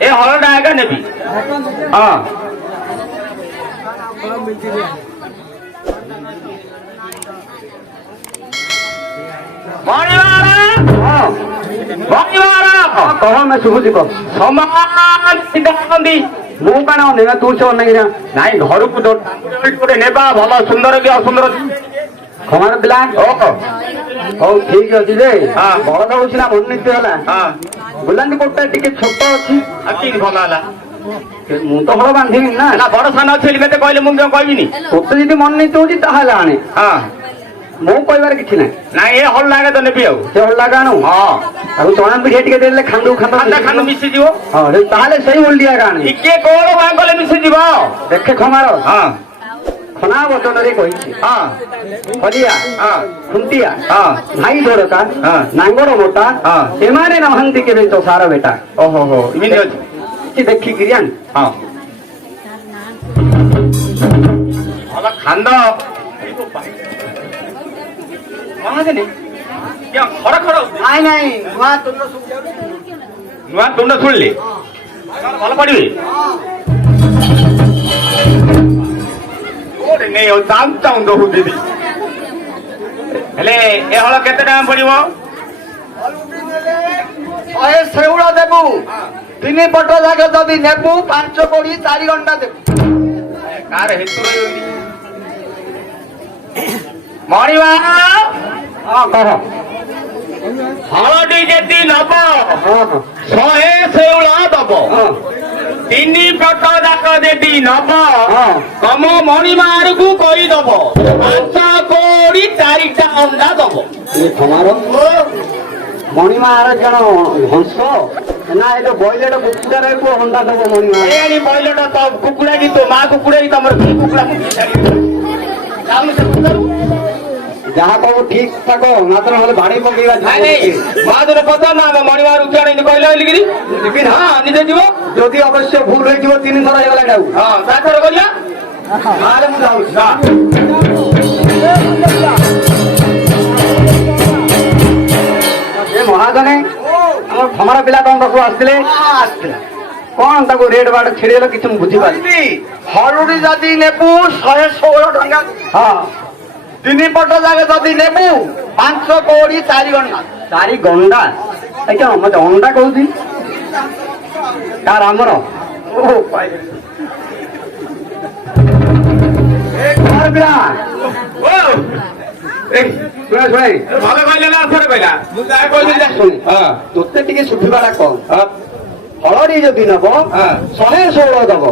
ए हलटा आगे नेबी हाँ कह मैं शुभुजी कह मु कण अनेगा तू से अनेगा नाई घर को गोटे नेबा भल सुंदर कि असुंदर खमार पिला हौ ठीक अच्छी जे बड़द हूँ मन नीति है बुलानी कोटा टे छोट अच्छी भल है मु तो हल बांधीनि ना बड़ सान अच्छी मत कहले मुझे कहबी तोते जी मन नीति हूँ आने हाँ मो कहबार कि ना ना ये हल लागे तो नेबी से हल लागा आनु हाँ चना पिठा टे देले खांदू खांदा खांदू मिसी जीव हाँ ताले सही हल्दिया गाने टिके कोल बांगले मिसी जीव देखे खमार हाँ खना वचन रे कहि हाँ हलिया हाँ खुंटिया हाँ भाई धरता हाँ नांगर मोटा हाँ एमाने नहंती के तो सारा बेटा ओहो हो इमिन अछि कि देखि गिरियान हाँ हला खांदा महाजनी क्या खरा खरा आई नहीं नुआ तुंड सुनली भल पड़े नहीं दाम चाहूँ दो दीदी हेले ए हल केते टाइम पड़िबो 100 सेउड़ देबू 3 पट जाके जदि नेबू 5 कोड़ी 4 घंटा देबू कार हेतु मणिवा हां कह हलडी जेती नब हां 100 सेउड़ा दब 3 पट जाक जेती नब तम मणिमार को कही दब 5 कोड़ी 4टा अंडा दब हमारो मणिमार जन हंस ना ए जो बॉयलेट कुकुड़ा रे को अंडा दब मणिमार एनी बॉयलेट तो कुकुड़ा की तो मां कुकुड़ा की तमर की कुकुड़ा काम से करू जहाँ कहू ठीक ठाक मात्र ना बाड़ी पकेगा नहीं महाजन पता ना मणिमार उच्चारण कहले लिखी लेकिन हाँ निजे जीव जदि अवश्य भूल हो 3 थर हो गला हाँ ताकर करिया हां मु जाऊ ए महाजने हमर खमरा पिला कौन पाखु आस्तिले कौन ताको रेड बाट छिड़ेलो किछ बुझी पारी हलुडी जदि नेबू 116 टंका हां 3 पट जागे जदि नेबू 5 कोड़ी 4 घंटा 4 घंटा ए क्या मत अंडा कहूती कार हमर ओ पाई एक बार बिरा ओ ए सुना भालो कहले ना थोड़े कहला मु जाय कहली सुन हां तोते टिके सुठिबाला कम हलडी जदि नब 116 दब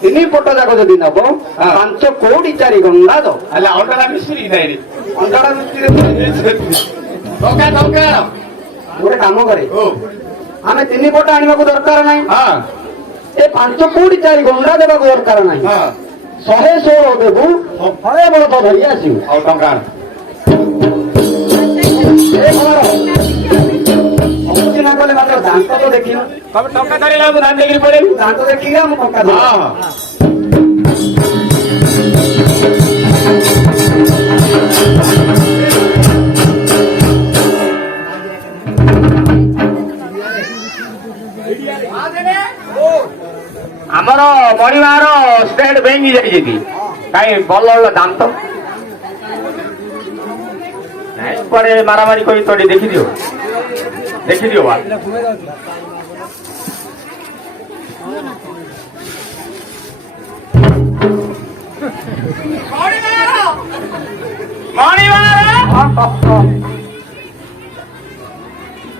3 पट जाक जदि नब 5 कोड़ी 4 घंटा दो अल्ला अंडा मिस्त्री नाही रे अंडा मिस्त्री टोका टोका गोटे काम करे आमे 3 पट आनिबा को दरकार नाही हां ए 5 कोड़ी 4 घंटा देबा को दरकार नाही हां 116 देबू फळे बळ तो धरि आसी औ टंका ए हमारो ना बोले मात्र दांत तो देखियो कब टंका धरि लागू दांत देखि पड़े दांत देखिगा हम टंका दे हां आमर मणिमार स्टेट बैंक जाइए कि कहीं भल दांत पड़े मारामारी कोई तो देखी दियो बा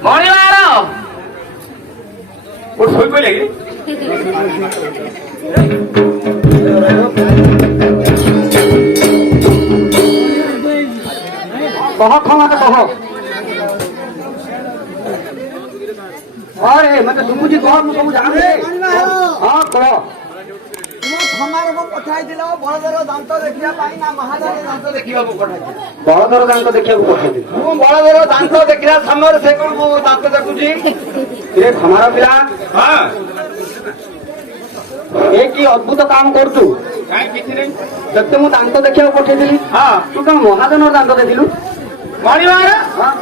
मणिमार वो सोई कोई लगी कह खमा कह अरे मत सुमुजी कह मु सब जान रे हां कह खमार को पठाई दिलो बळदर दांत देखिया पाई ना महादर दांत देखिया को पठाई बळदर दांत देखिया को पठाई दे मु बळदर दांत देखिया समर से को दांत देखुची रे खमार पिला हां ए की अद्भुत काम करतु काई किछि नहीं जते मु दांत देखिया को पठाई दिली हां तू का महाजन दांत देखिलु मणिमार हां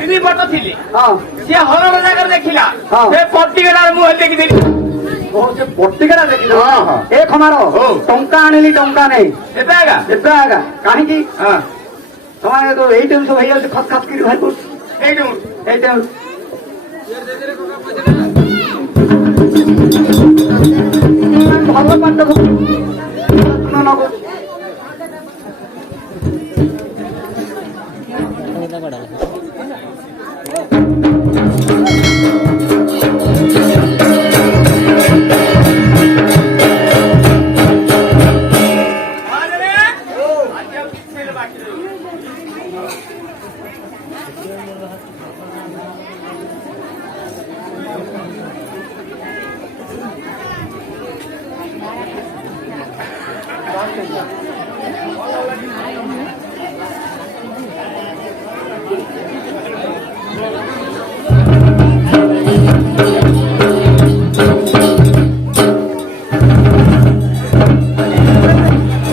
ତିନି ପଟ ଥିଲି ହଁ ସିଏ ହରଣ ଜାଗାରେ ଦେଖିଲା ହଁ। ସେ ପଟିଗଲାରେ ମୁଁ ଦେଖିଦେଲି ସେ ପଟିକାଟା ଦେଖିଲ ହଁ, ହଁ। ଏ ଖମାର ହଉ। ଟଙ୍କା ଆଣିଲି ଟଙ୍କା ନେଇ ଏବେ ଆଜ୍ଞା ଏବେ ଆଗା କାହିଁକି ହଁ ତମେ ତ ଏଇଠି ସବୁ ହେଇଯାଉଛି ଖତ ଖାତ କରି ଭାଇ କରୁଛୁ ଏଇଠୁ এইটা ভালো পাঠ্য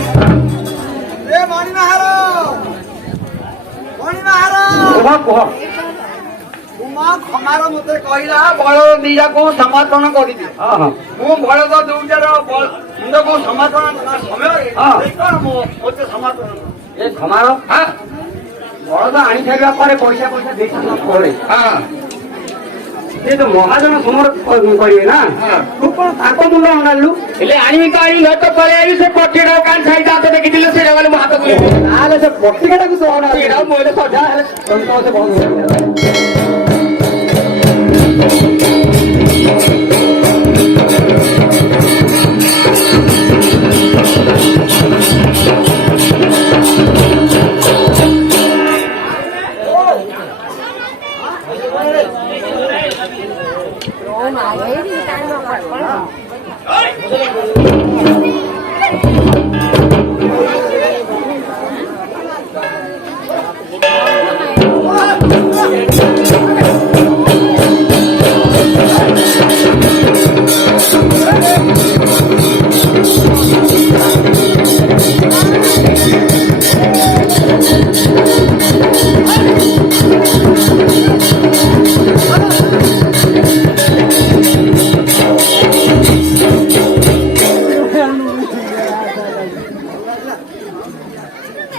ଏ ମଣିମାହାର ମଣିମାହାର କୁହ କୁହ ତୁମ ଖମାର ମତେ କହିଲା ବଳ ଦିଟାକୁ ସମର୍ପଣ କରିଦିଅ ହଁ ହଁ ମୁଁ ବଳଦ ଦୁଇଟାର ମୁଣ୍ଡକୁ ସମର୍ପଣ କଲା ସମୟରେ ହଁ। କଣ ମତେ ସମର୍ପଣ କର? ଏ ଖମାର ବଳଦ ଆଣି ସାରିବା ପରେ ପଇସା ପଇସା ଦେଇ ସାରିଲା ପରେ ହଁ ସେ ତ ମହାଜନ ସମର କରିବେ ନା ତୁ କଣ ତାଙ୍କ ମୁଣ୍ଡ ଅଣ୍ଡାଲୁ ହେଲେ ଆଣିବି ତ ଆଣିବି ଘର ତ ପଳେଇ ଆଇବି ସେ ପଟିଟା କାନ ସାଇଡ ହାତ ଦେଖିଥିଲେ ସେଇଟା ଗଲେ ମୋ ହାତ ବୁଲେଇ ତାହେଲେ ସେ ପଟିକାଟାକୁ ତ ସେଇଟା ମୁଁ ହେଲେ ସଜା ହେଲେ ସେ ବନ୍ଦ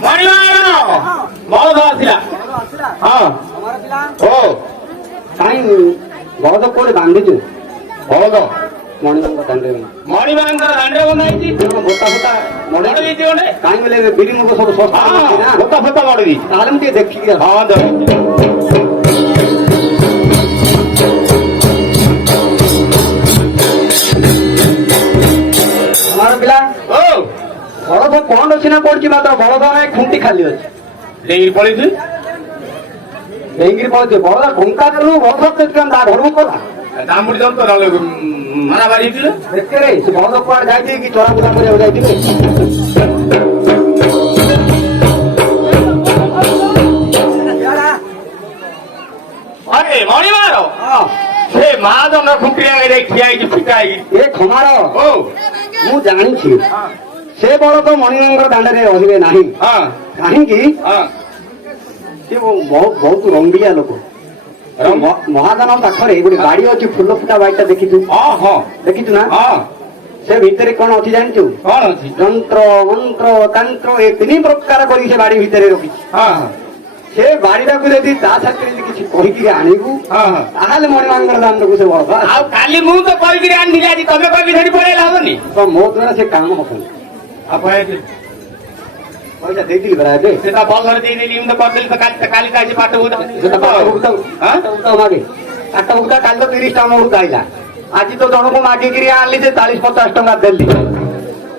ମଣିମାର ବଳଦ ଆସିଲା ଆସିଲା ହଁ ତମର ପିଲା ଓ କାହିଁ ବଳଦ କୋଉଠି ବାନ୍ଧିଛୁ ବଳଦ ମଣିଙ୍କ ଦାଣ୍ଡରେ ମଣିମାନଙ୍କର ଦାଣ୍ଡରେ ବନ୍ଧା ହେଇଛି ଗୋଟା ଫୋଟା ମଡି ଦେଇଛି ଗୋଟେ କାହିଁ ବୋଲେ ବିରି ମୁଗ ସବୁ ଶସ୍ତା ହଁ ମିଳୁଛି ନା ଭୋତା ଫୋତା ମଡି ଦେଇଛି ତାହେଲେ ମୁଁ ଟିକେ ଦେଖିକି ଆସେ। ହଁ ଦେଖ ଆମର ପିଲା ଓ ବଳଦ କଣ ସିନା ପଡୁଛି ମାତ୍ର ବଳଦ ନାହିଁ ଖୁଣ୍ଟି ଖାଲି ଅଛି ଦେଇକି ପଳେଇଛି ଦେଇକିରି ପଡୁଛି ବଳଦ ଟଙ୍କା ଦେଲୁ ବଳଦ ତା ଘରକୁ କଲା ଦାମୁଡ଼ି ଦମ ତ ମାରାମାରି ହେଇଥିଲେ ଦେଖିରେ ସେ ବଳଦ କୁଆଡେ ଯାଇଥିବେ କି ଚଳା ବୁଲା କରିବାକୁ ଯାଇଥିବେ ଆରେ ମଣିମାର ହଁ ସେ ମହାଜନ ଖୁଣ୍ଟିଆ ଠିଆ ହେଇଛି ଫିଟା ହେଇକି ଏ ଖମାର ଓ ମୁଁ ଜାଣିଛି ସେ ବଳଦ ମଣିଙ୍କର ଦାଣ୍ଡରେ ରହିବେ ନାହିଁ ହଁ କାହିଁକି ହଁ ସେ ବହୁତ ରଙ୍ଗିଆ ଲୋକ ମହାଦାନ ପାଖରେ ଗୋଟେ ବାଡି ଅଛି ଫୁଲ ଫୁଟା ବାଡିଟା ଦେଖିଛୁ ହଁ ହଁ ଦେଖିଛୁ ନା ହଁ ସେ ଭିତରେ କଣ ଅଛି ଜାଣିଛୁ କଣ ଅଛି ଯନ୍ତ୍ର ମନ୍ତ୍ର ତାନ୍ତ୍ର ଏ ତିନି ପ୍ରକାର କରି ସେ ବାଡି ଭିତରେ ରଖିଛି ହଁ ହଁ ସେ ବାଡିଟାକୁ ଯଦି ତା ସାଥିରେ ଯଦି କିଛି କହିକିରି ଆଣିବୁ ହଁ ହଁ ତାହେଲେ ମଣିମାନଙ୍କର ଦାଣ୍ଡକୁ ସେ ବଳଦ ଆସିବ। ଆଉ କାଲି ମୁଁ ତ କହିକିରି ଆଣିଥିଲି ଆଜି ତମେ କହିକି ଧରି ପଳେଇଲା ହବନି ତ ମୋ ଦ୍ୱାରା ସେ କାମ ହବନି ଆଉ ପଇସା ଦେଇଥିଲି ପରା ଏବେ ସେଟା ବଲରେ ଦେଇଦେଲି ମୁଁ ତ କରିଦେଲି ତ କାଲି ଆଜି ପାଠ ସେଟା କାଟ ବୁକୁଟା ମାଗେ କାଟ ବୁକୁଟା କାଲି ତ 30 ଟଙ୍କା ମୋର ଆଇଲା ଆଜି ତ ଜଣକୁ ମାଗିକିରି ଆଣିଲି ଯେ 40-50 ଟଙ୍କା ଦେଲି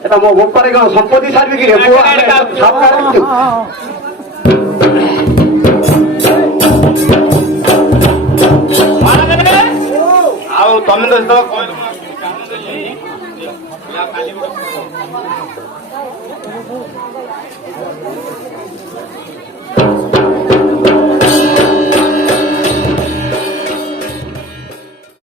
এটা ମୋ ଉପରେ କଣ ସମ୍ପତ୍ତି ସାରିବି କି ଆଉ ତମେ ତ